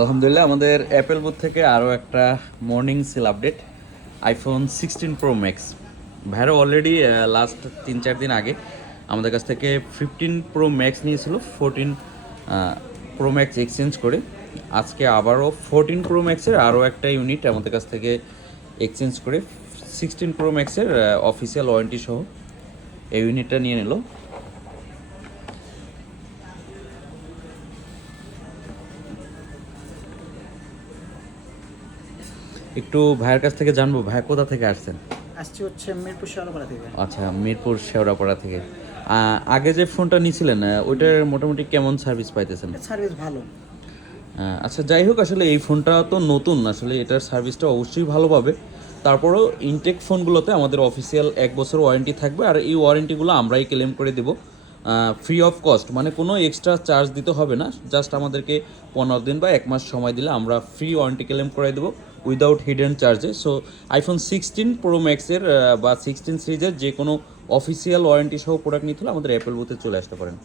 আলহামদুলিল্লাহ, আমাদের Apple booth থেকে আরও একটা morning sell update. IPhone 16 Pro Max ভাইরা অলরেডি লাস্ট 3-4 দিন আগে আমাদের কাছ থেকে 15 Pro Max নিয়েছিল, 14 Pro Max এক্সচেঞ্জ করে। আজকে আবারও 14 Pro Max-এর আরও একটা ইউনিট আমাদের কাছ থেকে এক্সচেঞ্জ করে 16 Pro Max-এর অফিসিয়াল ওয়ারেন্টি সহ এই ইউনিটটা নিয়ে নিল। একটু ভাইয়ের কাছ থেকে জানবো, ভাই কোথা থেকে আসছেন? আসছি হচ্ছে মিরপুর শেওড়াপাড়া থেকে। আচ্ছা, মিরপুর শেওড়াপাড়া থেকে। আগে যে ফোনটা নিয়েছিলেন ওইটার মোটামুটি কেমন সার্ভিস পাইতেছেন? সার্ভিস ভালো। আচ্ছা, যাই হোক, আসলে এই ফোনটা তো নতুন, আসলে এটার সার্ভিসটা অবশ্যই ভালো পাবে। তারপরেও ইনটেক ফোনগুলোতে আমাদের অফিসিয়াল 1 বছর ওয়ারেন্টি থাকবে, আর এই ওয়ারেন্টিগুলো আমরাই ক্লেম করে দেবো ফ্রি অফ কস্ট, মানে কোনো এক্সট্রা চার্জ দিতে হবে না। জাস্ট আমাদেরকে 15 দিন বা 1 মাস সময় দিলে আমরা ফ্রি ওয়ারেন্টি ক্লেম করে দেবো উইদাউট হিডেন চার্জে। সো আইফোন 16 Pro Max-এর বা 16 সিরিজের যে কোনো অফিসিয়াল ওয়ারেন্টি সহ প্রোডাক্ট নিতে হলে আমাদের অ্যাপেল বুথে চলে আসতে পারেন।